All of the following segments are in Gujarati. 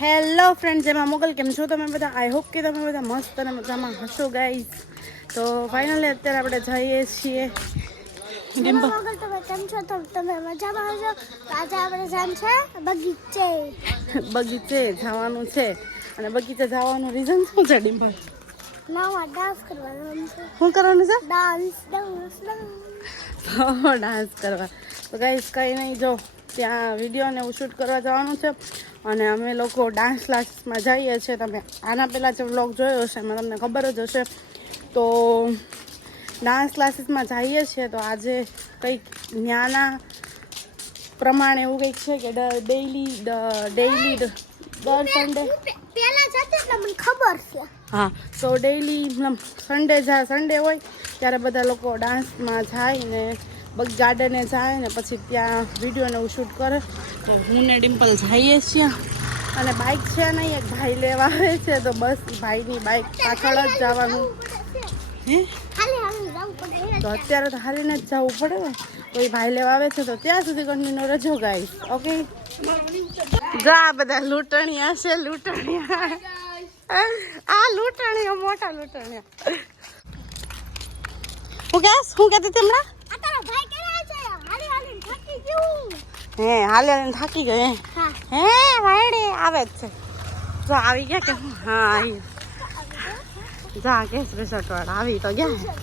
હેલો ફ્રેન્ડ જેમાં મોગલ. કેમ છો તમે બધા? આઈ હોપ કે તમે બધા મસ્ત અને મજામાં હશો ગાઈઝ તો ફાઇનલી અત્યારે આપણે જઈએ છીએ. ડિમ્પલ તમે કેમ છો? તો તમે મજામાં હશો? આજે આપણે જામ છે બગીચે. બગીચે જવાનું છે. અને બગીચે જવાનું રીઝન શું છે ડિમ્પલ નવા ડાન્સ કરવાનો છે. શું કરવાનું છે? ડાન્સ ડાન્સ ડાન્સ ડાન્સ કરવા. તો ગાઈઝ કંઈ નહીં જો. ત્યાં વિડીયોને એવું શૂટ કરવા જવાનું છે. અને અમે લોકો ડાન્સ ક્લાસમાં જઈએ છીએ. તમે આના પહેલાં જે વ્લોગ જોયો હશે એમાં તમને ખબર જ હશે. તો ડાન્સ ક્લાસીસમાં જઈએ છીએ. તો આજે કંઈક ન્યાના પ્રમાણે એવું કંઈક છે કે ડેઈલી ડેઈલી દર સન્ડે પેલા જતી એટલે મને ખબર છે. હા તો ડેઈલી સન્ડે જ્યાં સન્ડે હોય ત્યારે બધા લોકો ડાન્સમાં જાય ને બગ ગાર્ડને જાય ને પછી ત્યાં વિડીયોને હું શૂટ કરે. તો હું ને ડિમ્પલ જઈએ છીએ. અને બાઇક છે નહીં, એક ભાઈ લેવા આવે છે, તો બસ ભાઈની બાઇક પાછળ જ જવાનું. હે? તો અત્યારે તો હારીને જ જવું પડે ને. કોઈ ભાઈ લેવા આવે છે, તો ત્યાં સુધી કન્ટિન્યુ રજો ગાઈશ ઓકે જા બધા લૂંટણિયા છે, લૂંટણિયા. આ લૂંટણીયા મોટા લૂંટણીયા. હું કે શું કહેતી હતી હમણાં આ તારો ભાઈ કેવા છે હાલી હાલી થાકી ગયું હે હાલે થાકી ગયો હે. વાયડે આવે જ છે. જો આવી ગયા કે? હા. આવી જા કેસ રિસોર્ટ વાળા આવી તો ગયા.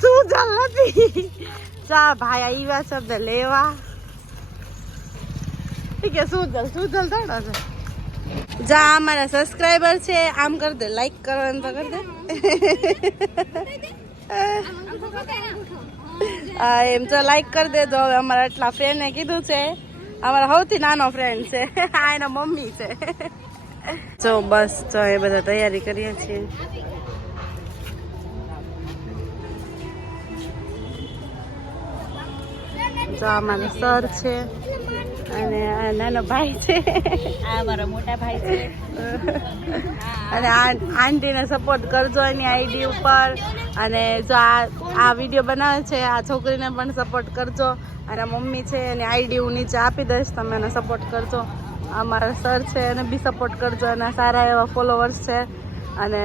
શું ચાલ નથી જા ભાઈ આવ્યા શબ્દ લેવા. કે શું ચાલ શું ચાલ થોડો છે? જા અમારા સબસ્ક્રાઈબર છે આમ કર દે લાઈક કરવાનું તો કર દે. એમ તો લાઈક કરી દેજો. હવે અમારા એટલા ફ્રેન્ડને કીધું છે. અમારા સૌથી નાનો ફ્રેન્ડ છે. આ એના મમ્મી છે. જો બસ, જો એ બધા તૈયારી કરીએ છીએ. જો અમારા સર છે. અને આ નાનો ભાઈ છે. આ મારા મોટા ભાઈ છે. અને આ આંટીને સપોર્ટ કરજો એની આઈડી ઉપર. અને જો આ આ વીડિયો બનાવે છે આ છોકરીને પણ સપોર્ટ કરજો. અને મમ્મી છે એની આઈડી હું નીચે આપી દઈશ તમે એને સપોર્ટ કરજો. અમારા સર છે એને બી સપોર્ટ કરજો. એના સારા એવા ફોલોવર્સ છે. અને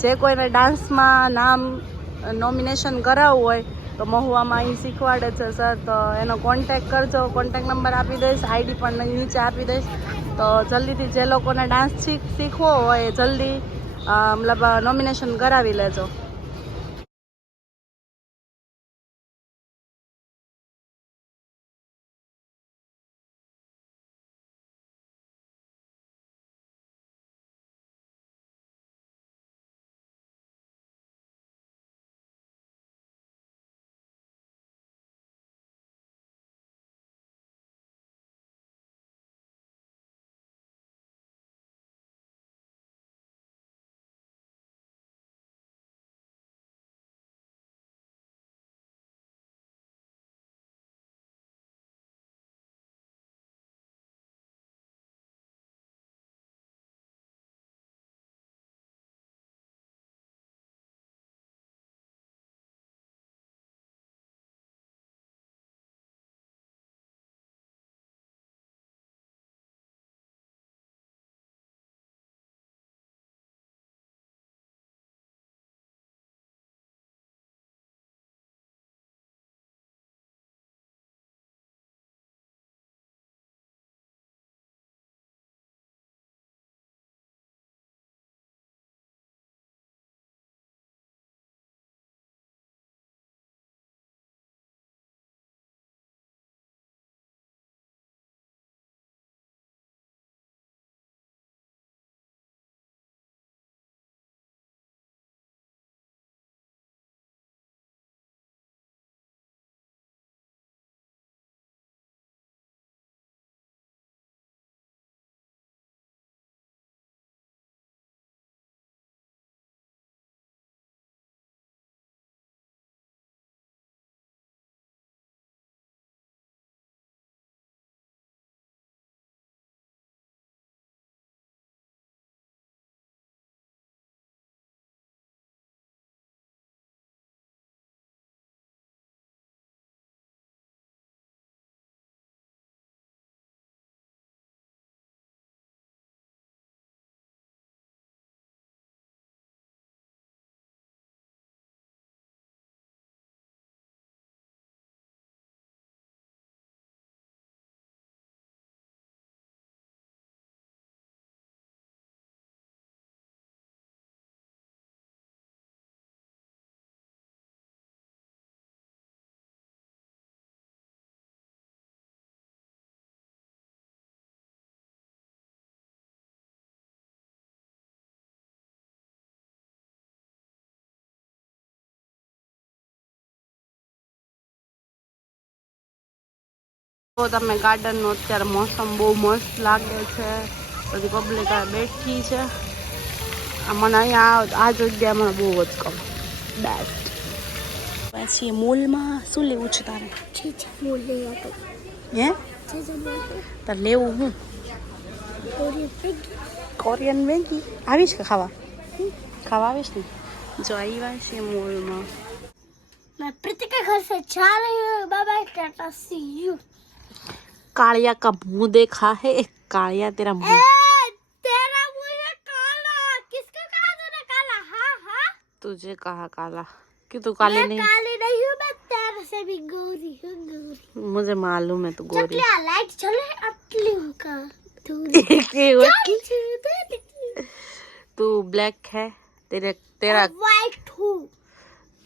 જે કોઈને ડાન્સમાં નામ નોમિનેશન કરાવવું હોય તો મહુવામાં અહીં શીખવાડે છે સર, તો એનો કોન્ટેક કરજો. કોન્ટેક નંબર આપી દઈશ આઈડી પણ નીચે આપી દઈશ. તો જલ્દીથી જે લોકોને ડાન્સ શીખ શીખવો હોય એ જલ્દી મતલબ નોમિનેશન કરાવી લેજો. તો તમે ગાર્ડનનો અત્યારે મોસમ બહુ મસ્ત લાગે છે બધી પબ્લિક આ બેઠી છે આ મને અહીંયા આ- આ જગ્યા મને બહુ જ ગમે બેસ્ટ પછી મોલમાં શું લેવું છે તારે છે છે બોલે તો હે છે છે બોલે તારે લેવું હું કોરિયન પેગ કોરિયન મેગી આવીશ કે ખાવા ખાવા આવીશ ને જો આવ્યા છે મોલમાં मैं प्रीतिका घर से जा रही हूँ bye bye tata see you Kaliya का मुँह देखा है। एक कालिया तेरा मुँह। तेरा मुझे काला। किसको कहा तूने काला? हाँ हाँ। तुझे कहा काला? क्यों तू काली नहीं? काली नहीं हूँ मैं तेरे से भी गोरी हूँ गोरी। मुझे मालूम है तू गोरी। लाइट चले अटली हूँ का दूरी तू ब्लैक है तेरे तेरा वाइट हूँ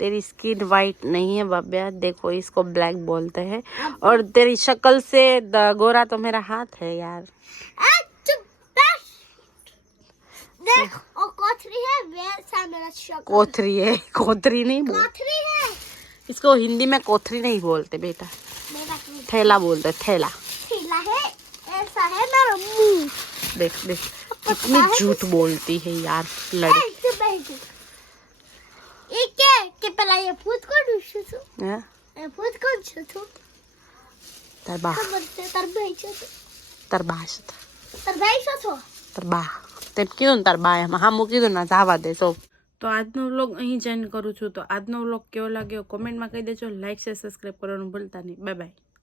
तेरी स्किन वाइट नहीं है बाब्या देखो इसको ब्लैक बोलते हैं। और तेरी शक्ल से गोरा तो मेरा हाथ है यार। देख और कोथरी है वैसा मेरा शक्ल। कोथरी है कोथरी नहीं बोल। कोथरी है। इसको हिंदी में कोथरी नहीं बोलते बेटा। थैला बोलते थैला। थैला है ऐसा है मेरा मुँह। देख देख कितनी झूठ बोलती है यार लड़की એ કે કે પેલા એ ભૂત કોણ છું છું હે? એ ભૂત કોણ છું છું તાર બા. તાર ભાઈ છે તાર બા છે તાર. ભાઈ છો છો તાર બા. તેમ કીધું ને તાર બા એમાં. હા મૂકી કીધું ને જવા દે સો તો આજનો વ્લોગ અહીં જોઈન કરું છું. તો આજનો વ્લોગ કેવો લાગ્યો? કોમેન્ટમાં કહી દેજો. લાઈક શેર સબસ્ક્રાઈબ કરવાનું ભૂલતા નહીં. Bye bye